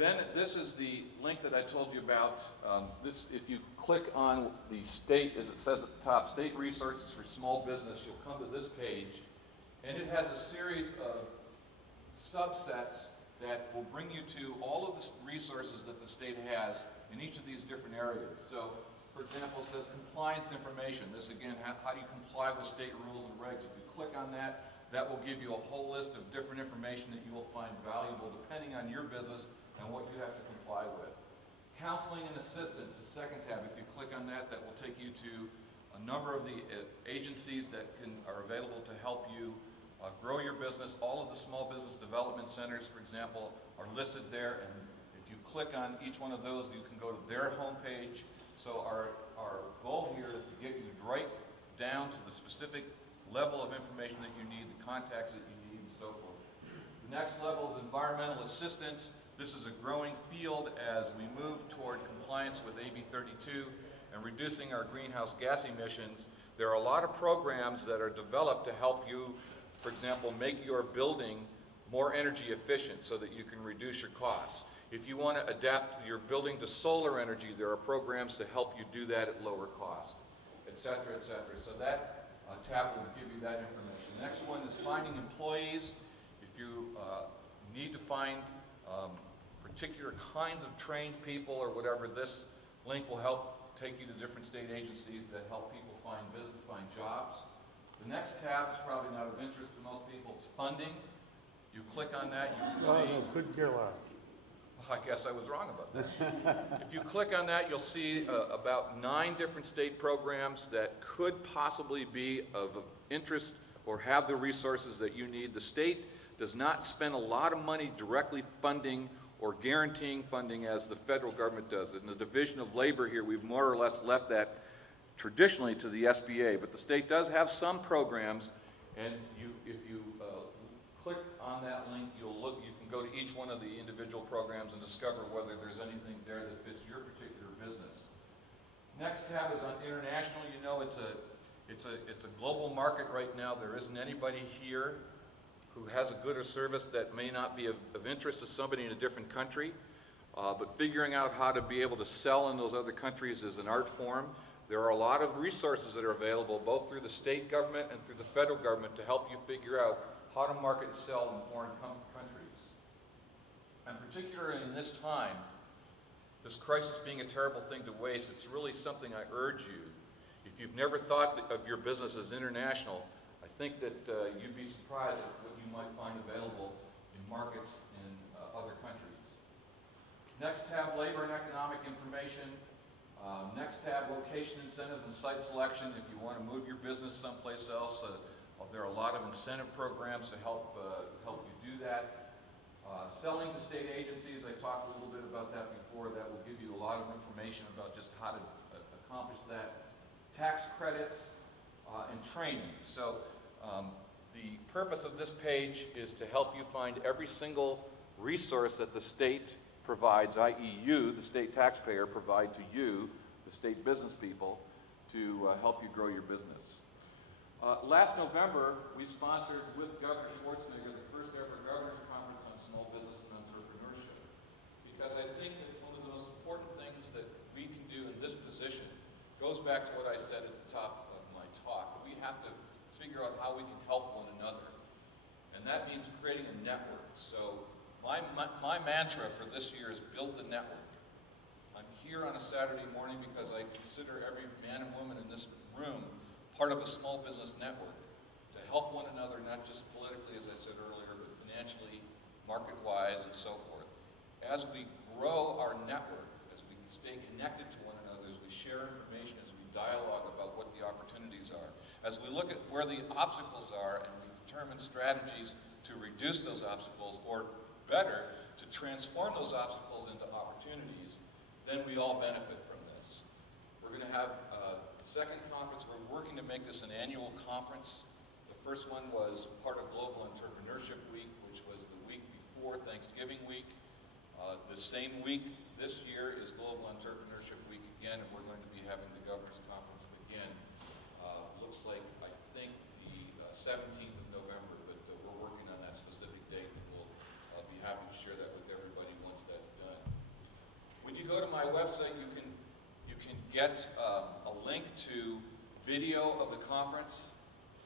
Then this is the link that I told you about. If you click on the state, as it says at the top, state resources for small business, you'll come to this page, and it has a series of subsets that will bring you to all of the resources that the state has in each of these different areas. So, for example, it says compliance information. This again, how do you comply with state rules and regs? If you click on that, that will give you a whole list of different information that you will find valuable depending on your business and what you have to comply with. Counseling and assistance, the second tab. If you click on that, that will take you to a number of the agencies that are available to help you grow your business. All of the small business development centers, for example, are listed there, and if you click on each one of those, you can go to their homepage. So our goal here is to get you right down to the specific level of information that you need, the contacts that you need, and so forth. The next level is environmental assistance. This is a growing field as we move toward compliance with AB 32 and reducing our greenhouse gas emissions. There are a lot of programs that are developed to help you, for example, make your building more energy efficient so that you can reduce your costs. If you want to adapt your building to solar energy, there are programs to help you do that at lower cost, et cetera, et cetera. So that tab will give you that information. The next one is finding employees. If you need to find particular kinds of trained people or whatever, this link will help take you to different state agencies that help people find jobs. The next tab is probably not of interest to most people. It's funding. You click on that, you can see. No, couldn't care less. I guess I was wrong about that. If you click on that, you'll see about 9 different state programs that could possibly be of interest or have the resources that you need. The state does not spend a lot of money directly funding or guaranteeing funding as the federal government does. In the Division of Labor here, we've more or less left that traditionally to the SBA, but the state does have some programs, and if you click on that link, you can go to each one of the individual programs and discover whether there's anything there that fits your particular business. Next tab is on international. You know, it's a global market right now. There isn't anybody here who has a good or service that may not be of interest to somebody in a different country, but figuring out how to be able to sell in those other countries is an art form. There are a lot of resources that are available both through the state government and through the federal government to help you figure out how to market and sell in foreign countries. And particularly in this time, this crisis being a terrible thing to waste, it's really something I urge you. If you've never thought of your business as international, I think that you'd be surprised at what you might find available in markets in other countries. Next tab, labor and economic information. Next tab, location incentives and site selection. If you want to move your business someplace else, there are a lot of incentive programs to help you do that. Selling to state agencies, I talked a little bit about that before. That will give you a lot of information about just how to accomplish that. Tax credits and training. So the purpose of this page is to help you find every single resource that the state provides, i.e. you, the state taxpayer, provide to you, the state business people, to help you grow your business. Last November, we sponsored with Governor Schwarzenegger the first ever Governor's Conference on Small Business and Entrepreneurship, because I think that one of the most important things that we can do in this position goes back to what I said at the top of my talk. We have to figure out how we can help one another, and that means creating a network. So my mantra for this year is build the network. I'm here on a Saturday morning because I consider every man and woman in this room part of a small business network to help one another, not just politically, as I said earlier, but financially, market-wise, and so forth. As we grow our network, as we stay connected to one another, as we share information, as we dialogue about what the opportunities are, as we look at where the obstacles are and we determine strategies to reduce those obstacles, or better, to transform those obstacles into opportunities, then we all benefit from this. We're going to have a second conference. We're working to make this an annual conference. The first one was part of Global Entrepreneurship Week, which was the week before Thanksgiving week. The same week this year is Global Entrepreneurship Week again, and we're going to be having the Governor's Conference again. Looks like, I think, the 17th of November, but we're working on that specific date, and we'll be happy to share that with everybody once that's done. go to my website, you can get a link to video of the conference.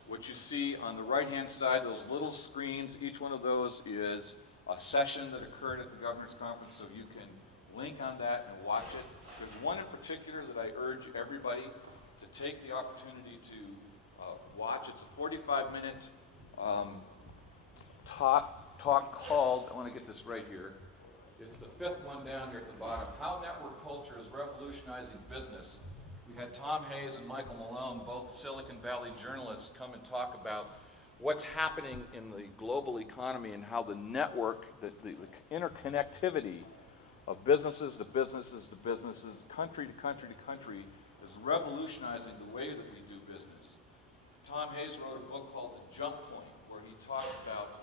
What you see on the right-hand side, those little screens, each one of those is a session that occurred at the Governor's Conference, so you can link on that and watch it. There's one in particular that I urge everybody to take the opportunity to watch. It's a 45-minute talk called, I want to get this right here, it's the fifth one down here at the bottom, How Network Culture is Revolutionizing Business. We had Tom Hayes and Michael Malone, both Silicon Valley journalists, come and talk about what's happening in the global economy and how the network, the interconnectivity of businesses to businesses to businesses, country to country to country, is revolutionizing the way that we do business. Tom Hayes wrote a book called The Jump Point, where he talked about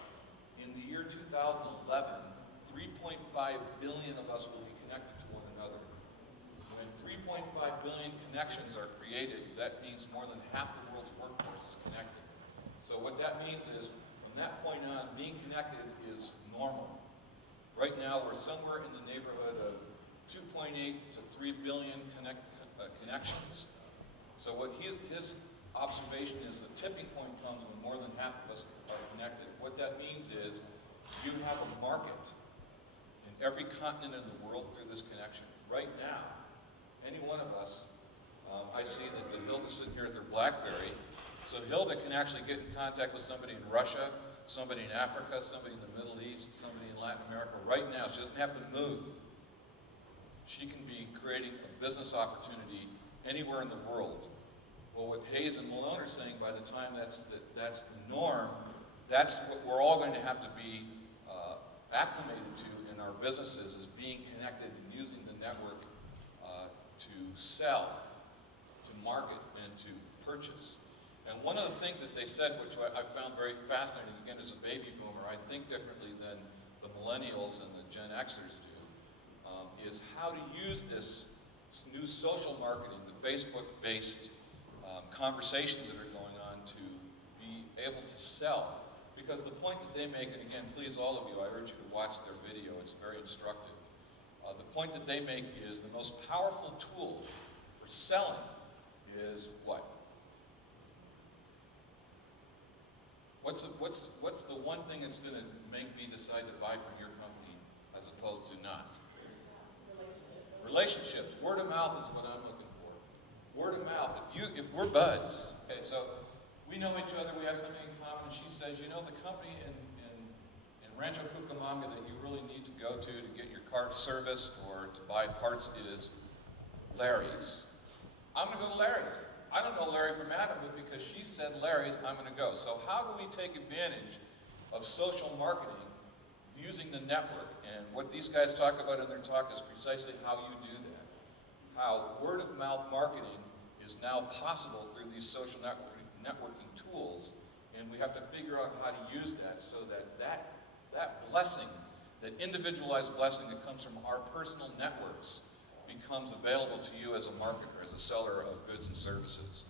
in the year 2011, 3.5 billion of us will be connected to one another. When 3.5 billion connections are created, that means more than half the world's workforce is connected. So what that means is, from that point on, being connected is normal. Right now, we're somewhere in the neighborhood of 2.8 to 3 billion connections. So what his observation is, the tipping point comes when more than half of us are connected. What that means is, you have a market in every continent in the world through this connection. Right now, any one of us, I see that Hilda's sitting here with her BlackBerry, so Hilda can actually get in contact with somebody in Russia, somebody in Africa, somebody in the Middle East, somebody in Latin America right now. She doesn't have to move. She can be creating a business opportunity anywhere in the world. Well, what Hayes and Malone are saying, by the time that's the norm, that's what we're all going to have to be acclimated to in our businesses, is being connected and using the network to sell, to market, and to purchase. And one of the things that they said, which I found very fascinating, again, as a baby boomer, I think differently than the millennials and the Gen Xers do, is how to use this new social marketing, the Facebook-based conversations that are going on, to be able to sell. Because the point that they make, and again, please, all of you, I urge you to watch their video, it's very instructive. The point that they make is the most powerful tool for selling is what? What's the one thing that's going to make me decide to buy from your company as opposed to not? Relationships. Word of mouth is what I'm looking for. Word of mouth. If we're buds, okay, so we know each other, we have something in common, and she says, you know, the company in Rancho Cucamonga that you really need to go to get your car serviced or to buy parts is Larry's. I'm going to go to Larry's. I don't know Larry from Adam, but because she said Larry's, I'm going to go. So how do we take advantage of social marketing using the network? And what these guys talk about in their talk is precisely how you do that. How word-of-mouth marketing is now possible through these social networking tools, and we have to figure out how to use that so that that blessing, that individualized blessing that comes from our personal networks, becomes available to you as a marketer, as a seller of goods and services.